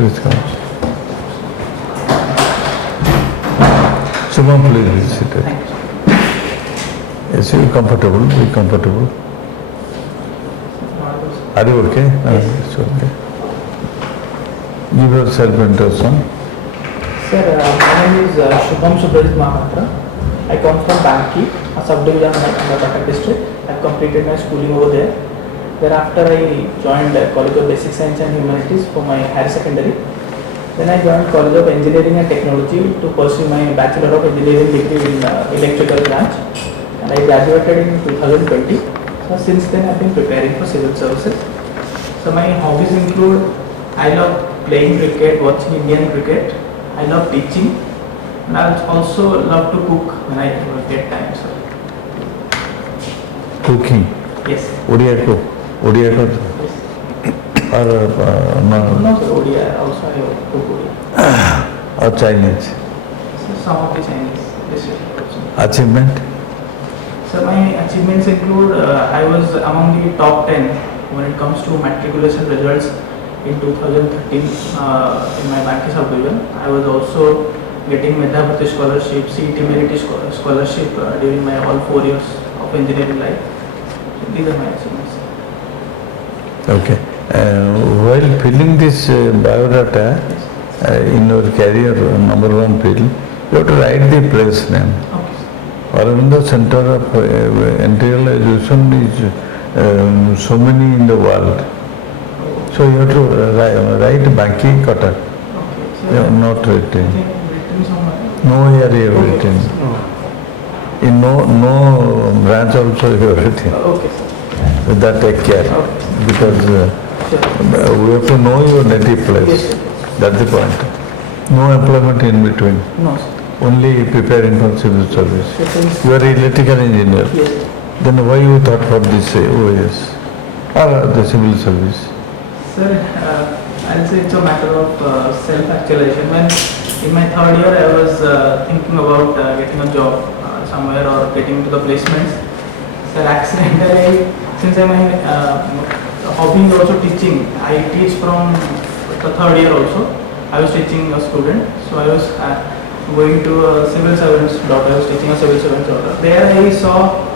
please come. Subham, please be seated. Yes, you comfortable, be comfortable. Are you okay? Yes. It's okay. Give yourself introduction. Sir, my name is Subhrajeet Mohapatra. I come from Banki, a subdivision of Mohapatra district. I have completed my schooling over there. Thereafter, I joined College of Basic Science and Humanities for my higher secondary. Then I joined College of Engineering and Technology to pursue my Bachelor of Engineering degree in electrical branch. And I graduated in 2020. So since then, I have been preparing for civil services. So my hobbies include I love playing cricket, watching Indian cricket. I love teaching, and I also love to cook when I get time. So Cooking. yes. Odia cook. Odia cook. Yes. Or No, sir. Odia also I cook Odia. or Chinese. So some of the Chinese dishes also. Achievement. So my achievements include I was among the top 10 when it comes to matriculation results in 2013 in my Banki subdivision. I was also getting Mohapatra scholarship, CET merit scholarship during my all 4 years of engineering life. So these are my achievements. Okay. While filling this biodata in your career number one field, you have to write the place name. Okay. Aurobindo Center of Interior Education is so many in the world. So you have to write Banki Cutter. Okay. So You have not I written. think written somewhere. No here you have written. In no branch also you have written. Okay, sir. With that take care. Okay. Because Sure. we have to know your native Yes, place. sir. That's the point. No employment in between. No, sir. Only preparing for civil service. So since You are electrical engineer. yes, Then why you thought for this OAS or the civil service? sir, I'll say it's a matter of self-actualization. When in my third year, I was thinking about getting a job somewhere or getting into the placements. Sir, accidentally, since my hobby is also teaching, I teach from the third year also. I was teaching a student, so I was going to a civil servant's daughter. I was teaching a civil servant's daughter. There I saw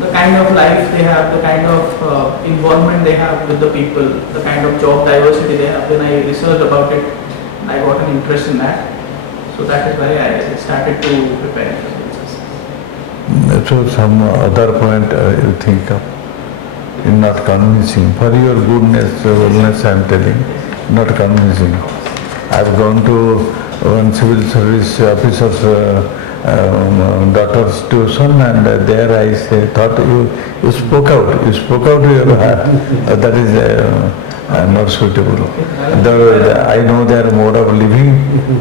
the kind of life they have, the kind of involvement they have with the people, the kind of job diversity they have. When I researched about it, I got an interest in that. So that is why I started to prepare for this. So some other point you think of, in not convincing. For your goodness, wellness I am telling, not convincing. I have gone to one civil service officer's daughter's tuition, and there I thought you spoke out your heart. That is not suitable. I know their mode of living,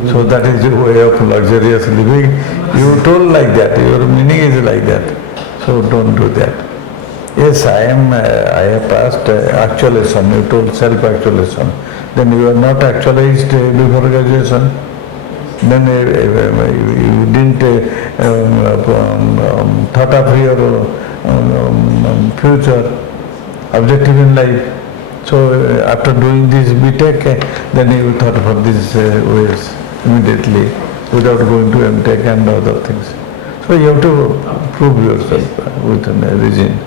so that is the way of luxurious living. You told like that, your meaning is like that, so don't do that. Yes, I have passed actualization, you told self-actualization. Then you are not actualized before graduation. Then you didn't thought of your future, objective in life. So after doing this BTech, then you thought for this ways immediately without going to MTech and other things. So you have to prove yourself with a reason.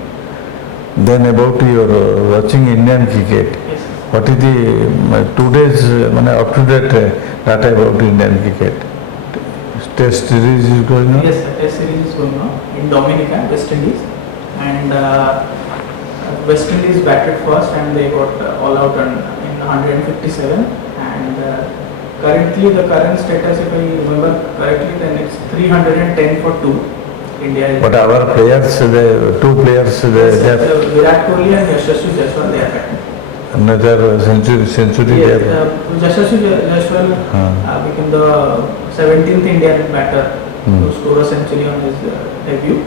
Then about your watching Indian cricket. What is the today's up to date data about Indian cricket? Test series is going on? Yes, sir, test series is going on in Dominica, West Indies, and West Indies batted first and they got all out in 157, and currently the current status, if I remember correctly, then it's 310 for 2. India is. But our players, two players, Yes, they have Virat Kohli and Yashasvi Jaiswal, they are batting. another century Yes, they have. Yashasvi Jaiswal became the 17th Indian batter to score a century on his debut.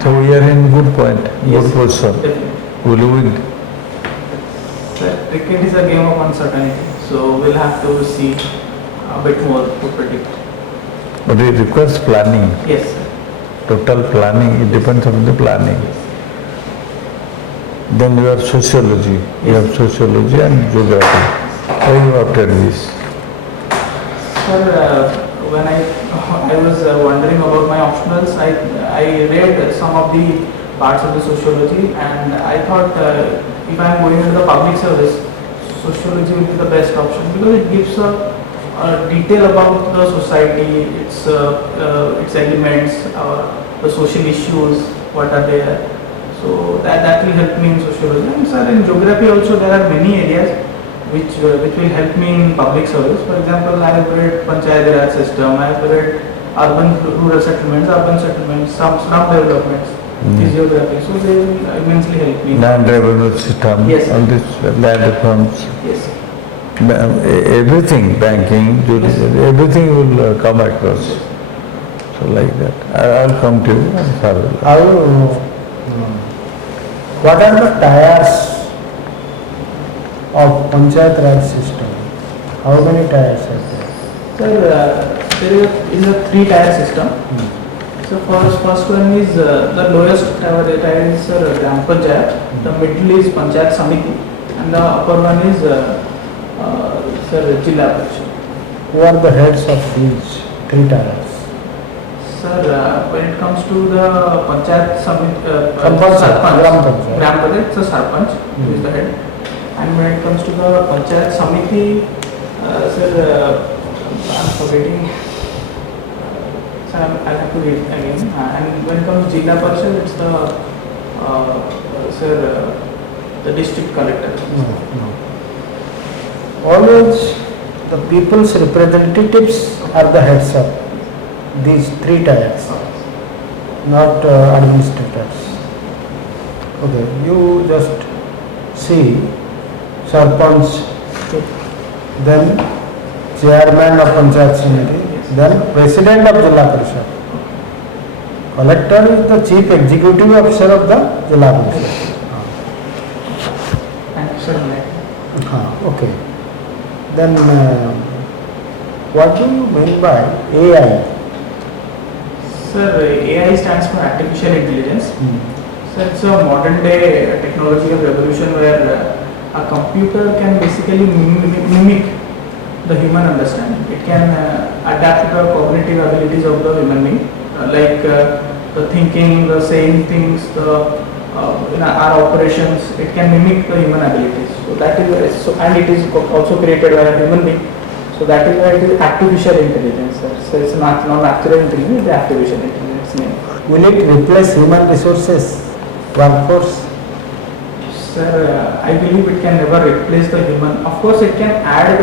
So we are in good point, Yes, good position. definitely. Will you win? Sir, cricket is a game of uncertainty, so we'll have to see a bit more to predict. But it requires planning, Yes, sir. total planning, it depends on the planning. Then you have sociology, you have sociology and geography. How you obtain this? Sir, when I was wondering about my optionals, I read some of the parts of the sociology, and I thought if I am going into the public service, sociology will be the best option because it gives a detail about the society, its elements, the social issues, what are there. So that will help me in sociology. And sir, in geography also there are many areas which will help me in public service. For example, I have read Panchayat Raj system, I have read rural settlements, some slum developments, geography. So they will immensely help me. Land revenue system, Yes. all this land reforms, Yes. everything, banking, judiciary, everything will come across. So like that. I'll come to you and have a look. What are the tiers of Panchayat Raj system? How many tiers are there? Sir, there is a 3-tier system. So first one is the lowest tier is Gram Panchayat, the middle is Panchayat Samiti, and the upper one is Jilla Parishad. Who are the heads of these 3 tiers? Sir, when it comes to the Panchayat Samiti, Gram Panchayat, it's a Sarpanch who is the head. And when it comes to the Panchayat Samiti, sir, I'm forgetting. I'll have to read again. And when it comes to Jilla Parishad, it's the district collector. No. Always the people's representatives are the heads of these 3 tiers, not administrators. Okay, you just see Sarpanch, then chairman of Panchayat Samiti, then president of Jilla Parishad. Collector is the chief executive officer of the Jilla Parishad. Thank you, sir. Okay. Then what do you mean by AI? Sir, AI stands for artificial intelligence. So it's a modern day technology of revolution where a computer can basically mimic the human understanding. It can adapt to the cognitive abilities of the human being, like the thinking, the saying things, in our operations. It can mimic the human abilities. So that is and it is also created by a human being. So that is why it is artificial intelligence. So it's not natural intelligence, it's artificial intelligence name. Will it replace human resources, workforce? Sir, I believe it can never replace the human. Of course, it can add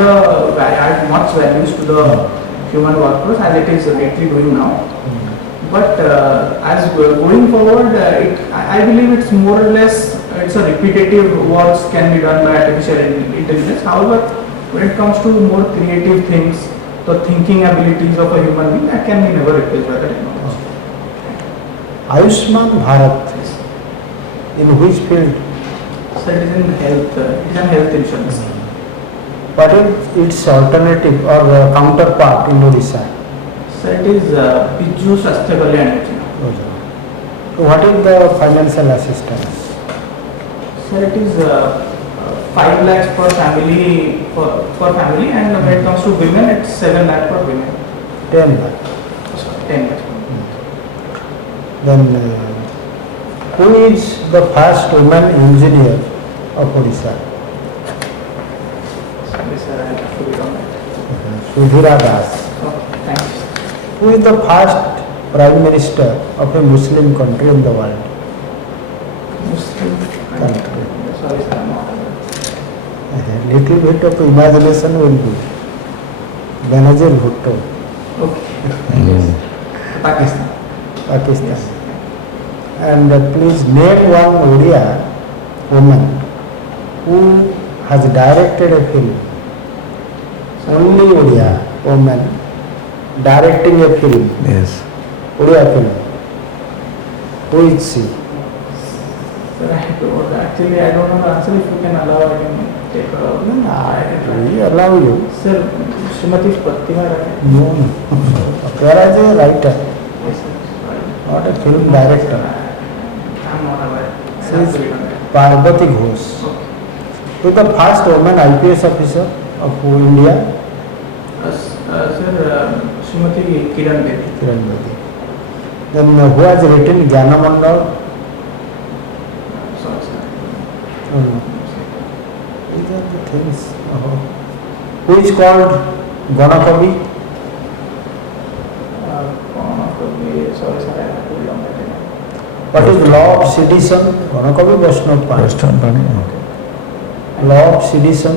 much values to the human workforce as it is lately doing now. But as going forward, I believe it's more or less it's a repetitive works can be done by artificial intelligence. However, when it comes to more creative things, the thinking abilities of a human being, that can be never replaced by the technology. Ayushman Bharat, in which field? So it is in health, it is in health insurance. What is its alternative or counterpart in Odisha? So it is Biju Swasthya Kalyan Yojana. What is the financial assistance? So it is 5 lakhs per family, and when it comes to women, it's 7 lakh per women. 10 lakh. Sorry, 10 lakhs. Then who is the first woman engineer of Odisha? Sorry, sir, I have to read on that. Sudhira Das. Okay, thanks. Who is the first prime minister of a Muslim country in the world? Muslim Country. Sorry, sir, I'm not aware. A little bit of imagination will do. Benazir Bhutto, Okay. Yes. Pakistan. Pakistan. Yes. And please name one Odia woman who has directed a film. Only Odia woman directing a film, Yes. Odia film. Who is she? Sir, actually, I don't know the answer. If you can allow, I can take her. We allow you. Sir, Srimati Pratima Rai. No. There is a writer, Yes, sir. Sorry. not a film director. I'm not aware. She is Parvati Ghosh. Okay. Who is the first woman IPS officer of India? Sir, Srimati Kiran Devi. Kiran Bedi. Then who has written Jnana Mandal? Sorry, sir. These are the things. Who is called Ganakavi? Sorry, sir, I have to be on that. What is law of sedition? Ganakavi Vaishnav Pani. Western Pani, okay. Law of sedition.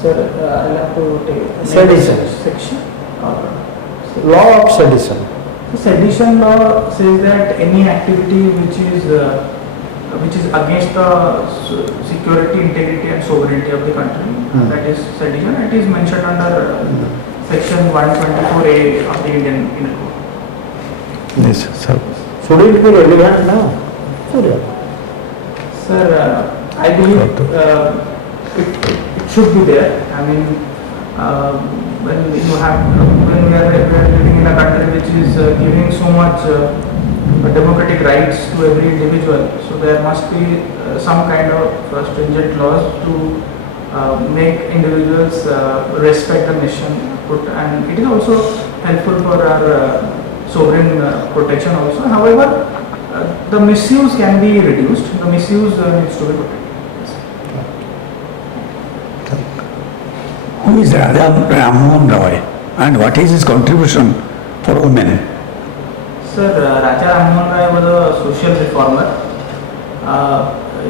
Sir, I'll have to take Sedition. section. Law of sedition. The sedition law says that any activity which is against the security, integrity and sovereignty of the country, that is sedition. It is mentioned under section 124A of the Indian Penal Code. Yes, sir. Should it be relevant now? Surya. Sir, I believe it should be there. I mean, when we are living in a country which is giving so much democratic rights to every individual, so there must be some kind of stringent laws to make individuals respect the nation, and it is also helpful for our sovereign protection also. However, the misuse can be reduced. The misuse needs to be protected. Who is Raja Rammohan Roy and what is his contribution for women? Sir, Raja Rammohan Roy was a social reformer.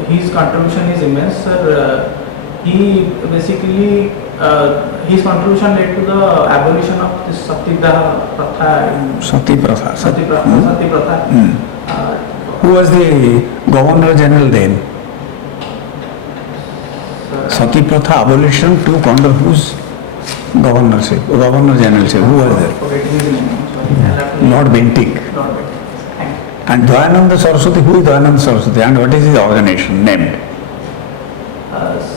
His contribution is immense. Sir, he basically, his contribution led to the abolition of this Satyagraha Pratha. Sati Pratha. Sati Pratha. Who was the Governor General then? Sati Pratha abolition to under whose governorship, Governor Generalship? Who was there? Forgetting his name. Sorry. Lord Bentinck. Lord Bentinck. Thank you. And Dayananda Saraswati, who is Dayananda Saraswati and what is his organization named?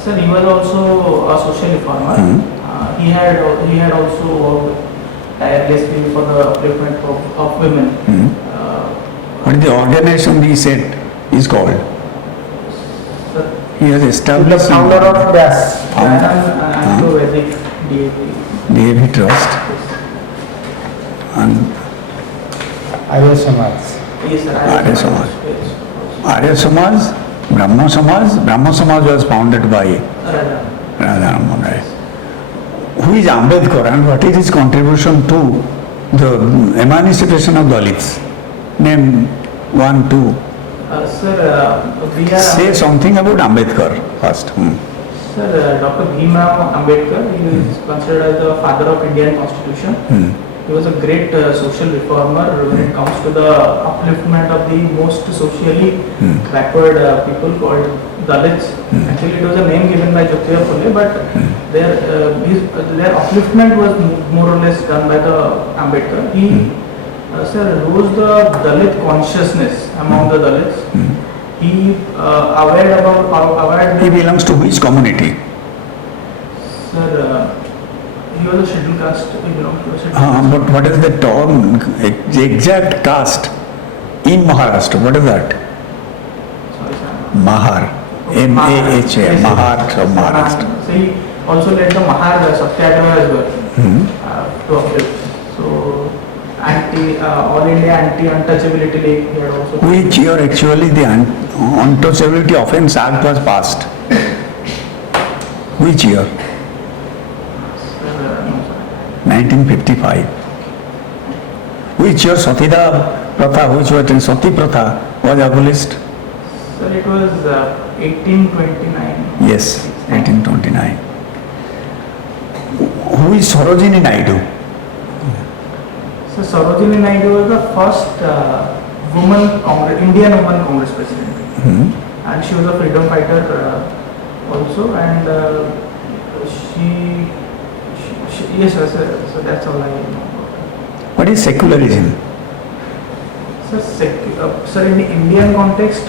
Sir, he was also a social reformer. He had also worked tirelessly for the upliftment of women. What is the organization he said is called? Sir, He has The established founder of DAS. Vedic DAV. DAV Trust and Arya Samaj. Yes, sir. Arya Samaj. Yes. Arya Samaj, Brahmo Samaj. Brahmo Samaj was founded by Raja. Raja Rammohan Roy. Who is Ambedkar and what is his contribution to the emancipation of Dalits? Name 1, 2. Sir, we are... Say something about Ambedkar first. Sir, Dr. Bhimrao Ambedkar, he is considered as the father of Indian Constitution. He was a great social reformer when it comes to the upliftment of the most socially backward people called Dalits. Actually, it was a name given by Jyotirao Phule, but their upliftment was more or less done by the Ambedkar. He sir, rose the Dalit consciousness among the Dalits. He aware He belongs to which community? Sir, he was a scheduled caste. He belonged to a scheduled caste. But what is the term, the exact caste in Maharashtra? What is that? Sorry, sir. Mahar. M-A-H-A. Mahar of Maharashtra. So he also led the Mahar Satyagraha as well. To uplift. So All India Anti-Untouchability League he had also. Which year actually the Untouchability Offence Act was passed? Which year? Sir, no, sir. 1955. Which year Satida Pratha, which was Sati Pratha was abolished? Sir, it was 1829. Yes, 1829. Who is Sarojini Naidu? So Sarojini Naidu was the first Indian woman Congress president, and she was a freedom fighter also, and she yes, sir, so that's all I know. What is secularism? Sir, in the Indian context,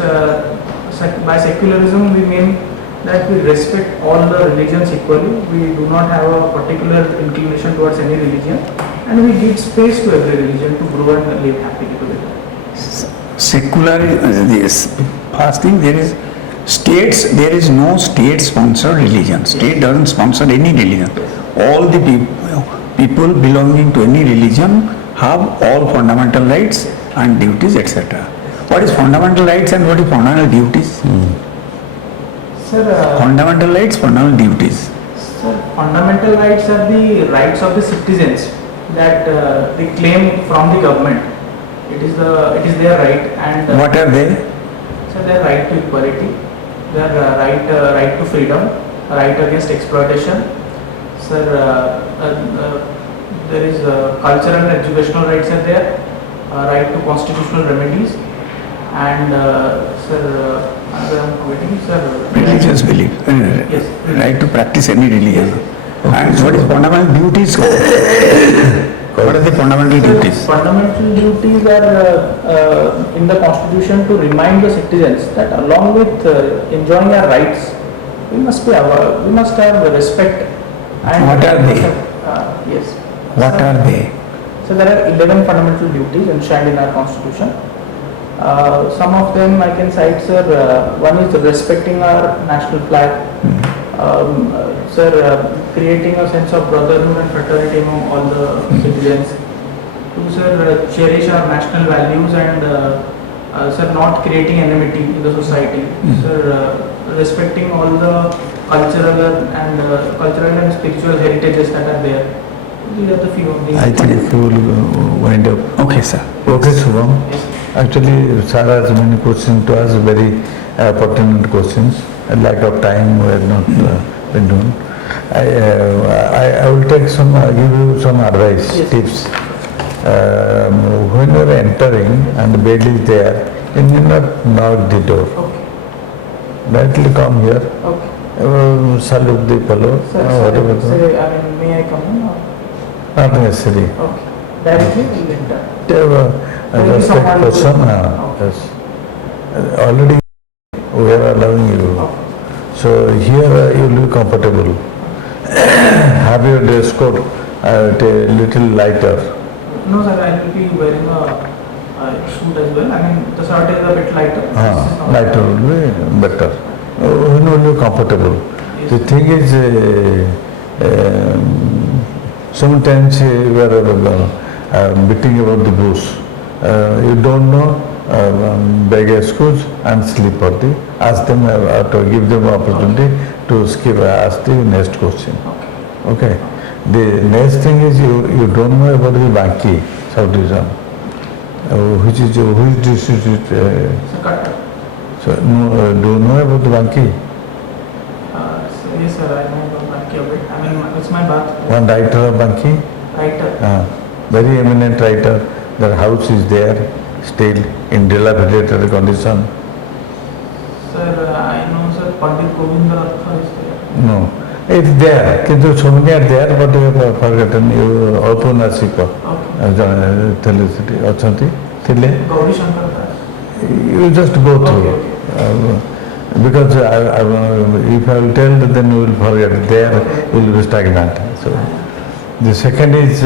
by secularism we mean that we respect all the religions equally. We do not have a particular inclination towards any religion, and we give space to every religion to grow and live happily together. Secular, this first thing, there is states, there is no state sponsored religion. State doesn't sponsor any religion. All the people, people belonging to any religion have all fundamental rights and duties, etc. What is fundamental rights and what is fundamental duties? Sir, Fundamental rights, fundamental duties. sir, fundamental rights are the rights of the citizens that they claim from the government. It is their right, and What are they? so their right to equality, their right to freedom, right against exploitation. Sir, there is cultural and educational rights are there, right to constitutional remedies, and sir, another I'm forgetting, sir. Religious belief. Yes. Right to practice any religion. And what is fundamental duties? What are the fundamental duties? Fundamental duties are in the constitution to remind the citizens that along with enjoying our rights, we must have respect. And What are they? Yes. What Sir, are they? So there are 11 fundamental duties enshrined in our constitution. Some of them I can cite, sir. One is respecting our national flag. Sir, creating a sense of brotherhood and fraternity among all the citizens. Two, sir, cherish our national values and sir, not creating enmity in the society. Sir, respecting all the cultural and spiritual heritages that are there. These are the few of the. I think if you will wind up. Okay, sir. Okay, Subham. Yes. Actually, Sir has many questions to us, very pertinent questions. A lack of time, we have not been doing. I will take give you some advice, Yes. tips. When you are entering and the bell is there, you need not knock the door. Okay. Directly come here, Okay. salute the fellow, Sir, whatever. say, I mean, may I come in? Or? Not necessary. Okay. Directly in the They have a Maybe respect someone person, will- yes. Already we are allowing you. Okay. So here you will be comfortable. Have your dress code a little lighter. No, sir, I will be wearing a suit as well. I mean, the shirt is a bit lighter. This is not- Lighter will be better. When will be comfortable. Yes. The thing is, sometimes you are beating about the bush. You don't know, beg excuse and sleep on the. Ask them, to give them opportunity to skip, ask the next question. Okay. Okay. The next thing is you don't know about the Banki subdivision, which district? So cut. So do you know about the Banki? So yes, sir, I know about Banki a bit. I mean, it's my bath. One writer of Banki, Writer. very eminent writer. Their house is there, still in dilapidated condition. Sir, I know, sir, Pandit Govinda Ratha is there. No, it's there. Kintu so many are there, but you have forgotten. You open a sikh. Okay. Gauri Shankar Das. You just go through. Okay. Because if I will tell, then you will forget. There you will be stagnant. So the second is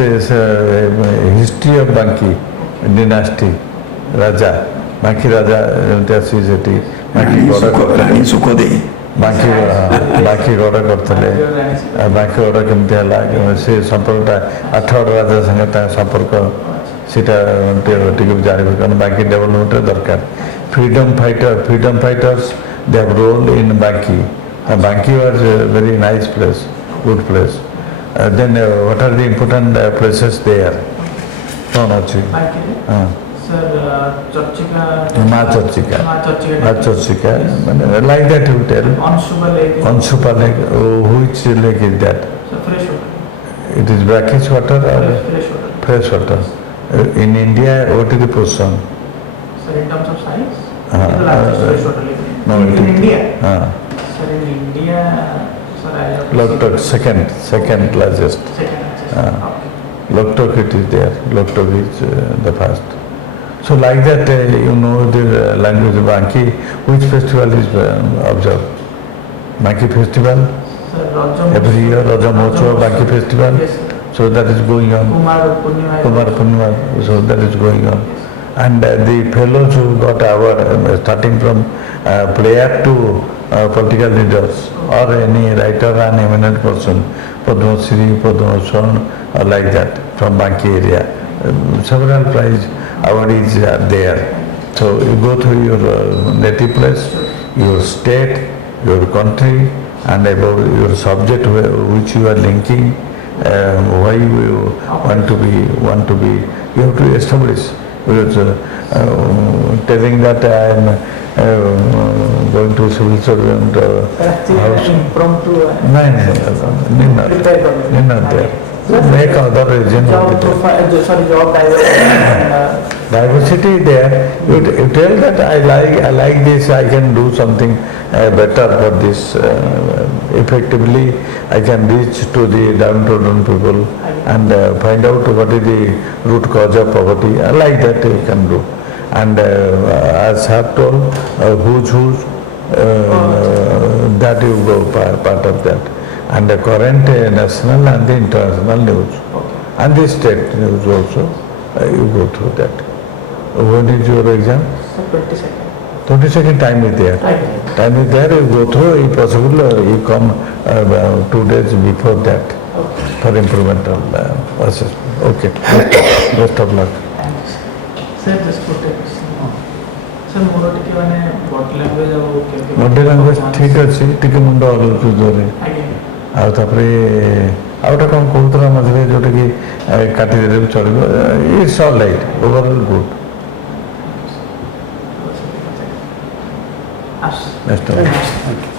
history of Banki dynasty, Raja. Banki Raja, Rani Sukhode. ବାକି ଗଡ଼ କରିଥିଲେ ବାକି ଗଡ଼ କେମିତି ହେଲା ସେ ସମ୍ପର୍କଟା ଆଠଗଡ଼ ରାଜା ସାଙ୍ଗେ ତାଙ୍କ ସମ୍ପର୍କ ସେଇଟା ଟିକେ ଜାଣିବେ କାରଣ ବାକି ଡେଭଲପମେଣ୍ଟରେ ଦରକାର freedom fighters they have role in Banki. Banki was a very nice place, good place. Then what are the important places there? କ'ଣ ଅଛି? Sir, Churchika. ମା ଚର୍ଚ୍ଚିକା Churchika. ମା ଚର୍ଚ୍ଚିକା ମାନେ like that you tell. Anshuba Lake. Anshupa lake, which lake is that? So fresh water. It is brackish water or Fresh water. fresh water? In India, what is the portion? Sir, in terms of size, Uh, it's the largest fresh water lake. no, in it is- India. Uh, Sir, in India, sir, I have. Loktok, second largest. Second. Okay. Loktok it is there. Loktok is the first. So like that, you know the language of Banki. Which festival is observed? Banki festival. Sir, Rajam. Every year, Raja Mocho, Banki festival. Yes, sir. So that is going on. Kumar Purnima. Kumar Purnima, so that is going on. And the fellows who got award, starting from player to political leaders or any writer and eminent person, Padma Shri, Padma Bhushan, like that, from Banki area. Several prize awardees are there. So you go through your native place, your state, your country, and about your subject which you are linking, why you want to be, you have to establish. Because telling that I am going to civil servant Actually, house. impromptu. No, not there. Make other reason. Job profile, job diversity. Diversity there. You tell that I like this. I can do something better for this. Effectively, I can reach to the downtrodden people and find out what is the root cause of poverty. Like that you can do. And as I have told, who's that you go part of that. And the current national and the international news. And the state news also, you go through that. When is your exam? 22nd. 22nd time is there. Time is there, you go through, if possible, you come 2 days before that for implemental assessment. Okay. Best of luck. Sir, just put a question. Sir, more ଟିକେ ମାନେ body language ଆଉ body language ଠିକ ଅଛି, ଟିକେ ମୁଣ୍ଡ ହଲୁଛି ଜୋରେ। ଆଜ୍ଞା। ଆଉ ତାପରେ ଆଉ ଗୋଟେ କ'ଣ କହୁଥିଲା ମଝିରେ ଯୋଉଟା କି କାଟିଦେଲେ ବି ଚଳିବ। It's all right, overall good. Ash. Best of luck.